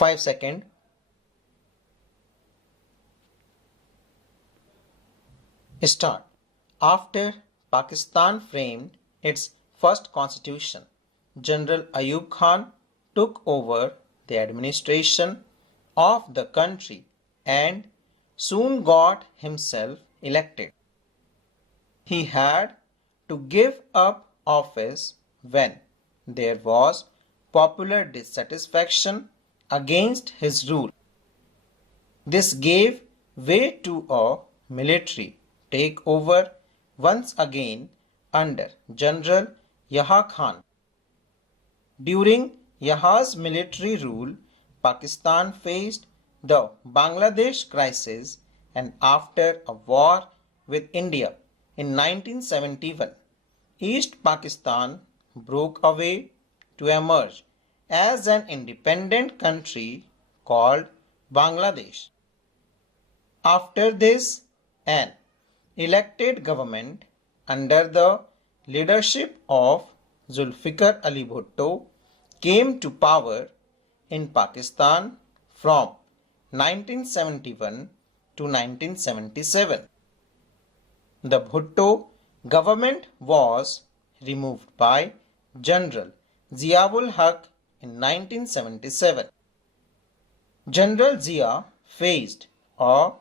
5 seconds. Start. After Pakistan framed its first constitution, General Ayub Khan took over the administration of the country and soon got himself elected. He had to give up office when there was popular dissatisfaction against his rule. This gave way to a military takeover once again under General Yahya Khan. During Yahya's military rule, Pakistan faced the Bangladesh crisis, and after a war with India in 1971, East Pakistan broke away to emerge as an independent country called Bangladesh. After this, an elected government under the leadership of Zulfikar Ali Bhutto came to power in Pakistan from 1971 to 1977. The Bhutto government was removed by General Ziaul Haq in 1977. General Zia faced a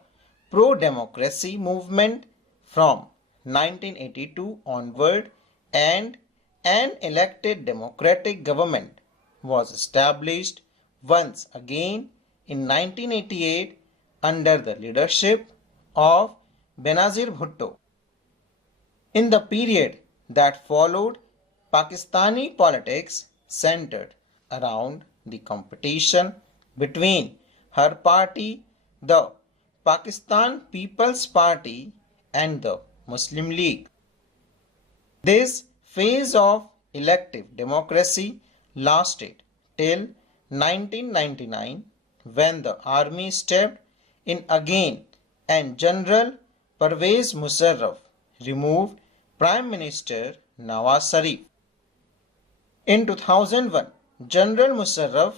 pro-democracy movement from 1982 onward, and an elected democratic government was established once again in 1988 under the leadership of Benazir Bhutto. In the period that followed, Pakistani politics centered around the competition between her party, the Pakistan People's Party, and the Muslim League. This phase of elective democracy lasted till 1999, when the army stepped in again and General Pervez Musharraf removed Prime Minister Nawaz Sharif. In 2001, General Musharraf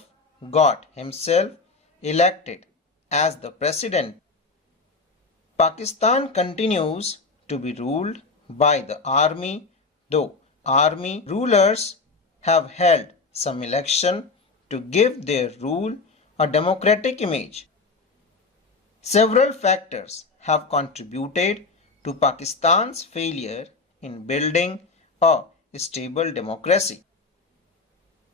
got himself elected as the president. Pakistan continues to be ruled by the army, though army rulers have held some election to give their rule a democratic image. Several factors have contributed to Pakistan's failure in building a stable democracy.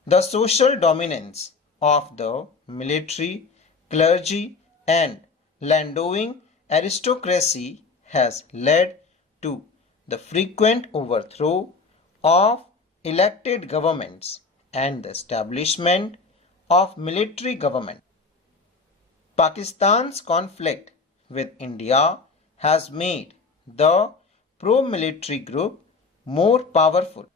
The social dominance of the military, clergy, and landowning aristocracy has led to the frequent overthrow of elected governments and the establishment of military government. Pakistan's conflict with India has made the pro-military group more powerful.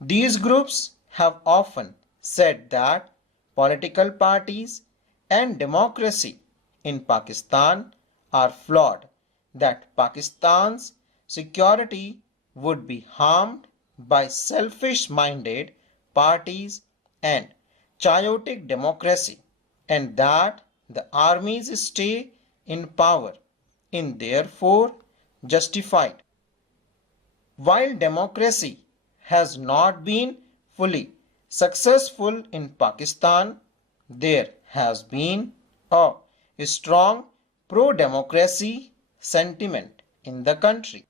These groups have often said that political parties and democracy in Pakistan are flawed, that Pakistan's security would be harmed by selfish-minded parties and chaotic democracy, and that the army's stay in power is therefore justified. While democracy has not been fully successful in Pakistan, there has been a strong pro-democracy sentiment in the country.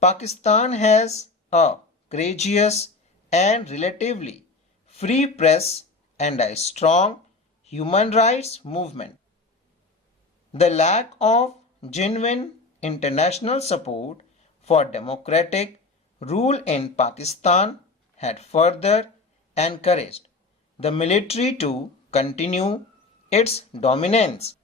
Pakistan has a courageous and relatively free press and a strong human rights movement. The lack of genuine international support for democratic rule in Pakistan had further encouraged the military to continue its dominance.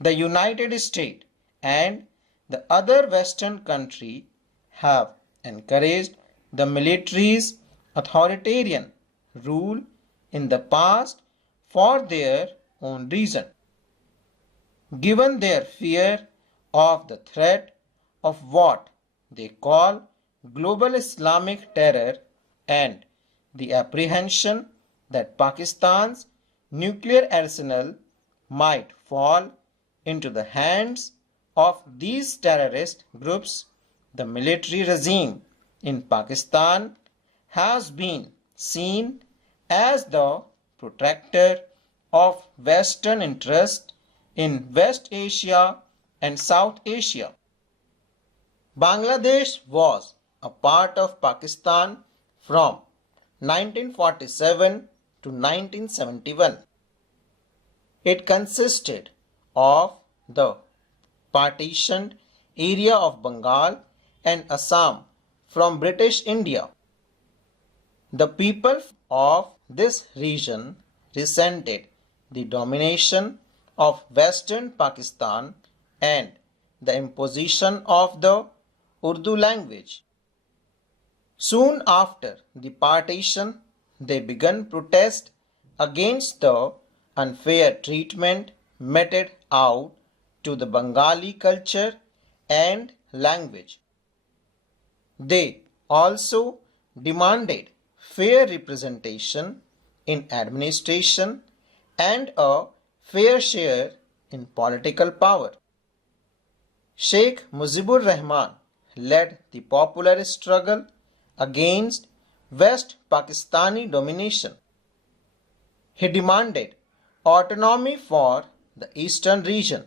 The United States and the other Western countries have encouraged the military's authoritarian rule in the past for their own reason. Given their fear of the threat of what they call global Islamic terror and the apprehension that Pakistan's nuclear arsenal might fall into the hands of these terrorist groups, the military regime in Pakistan has been seen as the protector of Western interests in West Asia and South Asia. Bangladesh was a part of Pakistan from 1947 to 1971. It consisted of the partitioned area of Bengal and Assam from British India. The people of this region resented the domination of Western Pakistan and the imposition of the Urdu language. Soon after the partition, they began protest against the unfair treatment meted out to the Bengali culture and language. They also demanded fair representation in administration and a fair share in political power. Sheikh Mujibur Rahman led the popular struggle against West Pakistani domination. He demanded autonomy for the eastern region.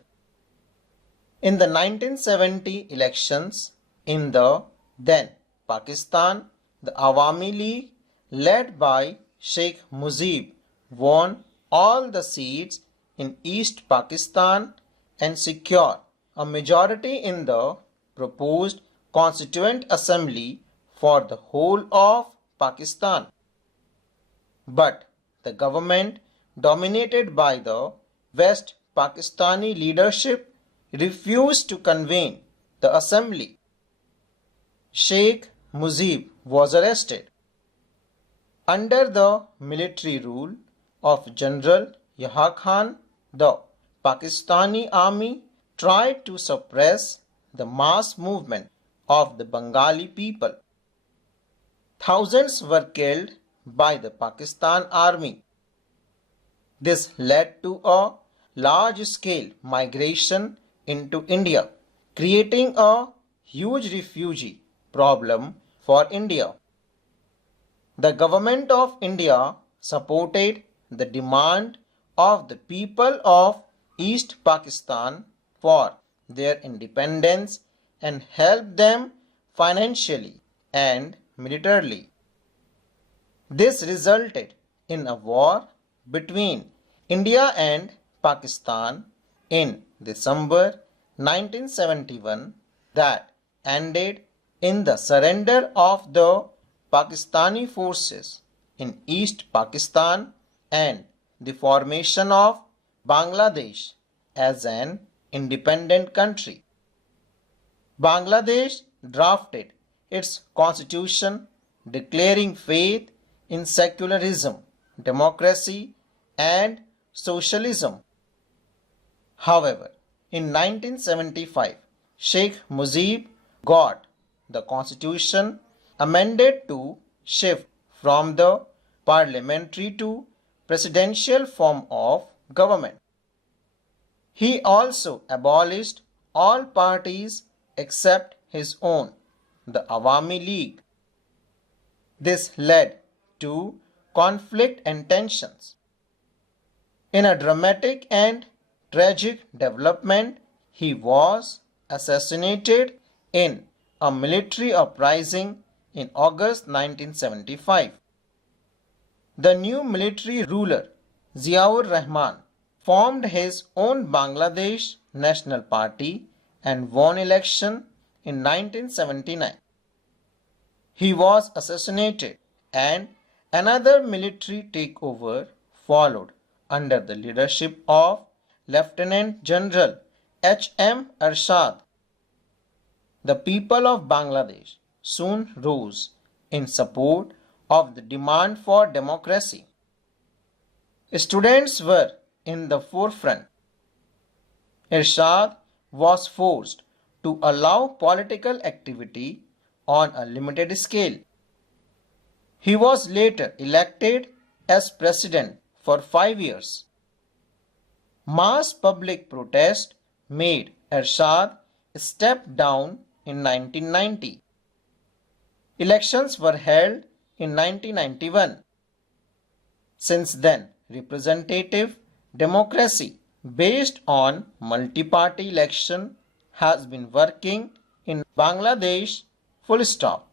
In the 1970 elections in the then Pakistan, the Awami League led by Sheikh Mujib won all the seats in East Pakistan and secured a majority in the proposed Constituent Assembly for the whole of Pakistan. But the government, dominated by the West Pakistani leadership, refused to convene the assembly. Sheikh Mujib was arrested. Under the military rule of General Yahya Khan, the Pakistani army tried to suppress the mass movement of the Bengali people. Thousands were killed by the Pakistan army. This led to a large-scale migration into India, creating a huge refugee problem for India. The government of India supported the demand of the people of East Pakistan for their independence and helped them financially and militarily. This resulted in a war between India and Pakistan in December 1971 that ended in the surrender of the Pakistani forces in East Pakistan and the formation of Bangladesh as an independent country. Bangladesh drafted its constitution declaring faith in secularism, democracy, and socialism. However, in 1975, Sheikh Mujib got the constitution amended to shift from the parliamentary to presidential form of government. He also abolished all parties except his own, the Awami League. This led to conflict and tensions. In a dramatic and tragic development, he was assassinated in a military uprising in August 1975. The new military ruler, Ziaur Rahman, formed his own Bangladesh National Party and won election in 1979. He was assassinated and another military takeover followed under the leadership of Lieutenant General H.M. Arshad. The people of Bangladesh soon rose in support of the demand for democracy. Students were in the forefront. Arshad was forced to allow political activity on a limited scale. He was later elected as president for 5 years. Mass public protest made Ershad step down in 1990. Elections were held in 1991. Since then, representative democracy based on multi-party election has been working in Bangladesh full stop.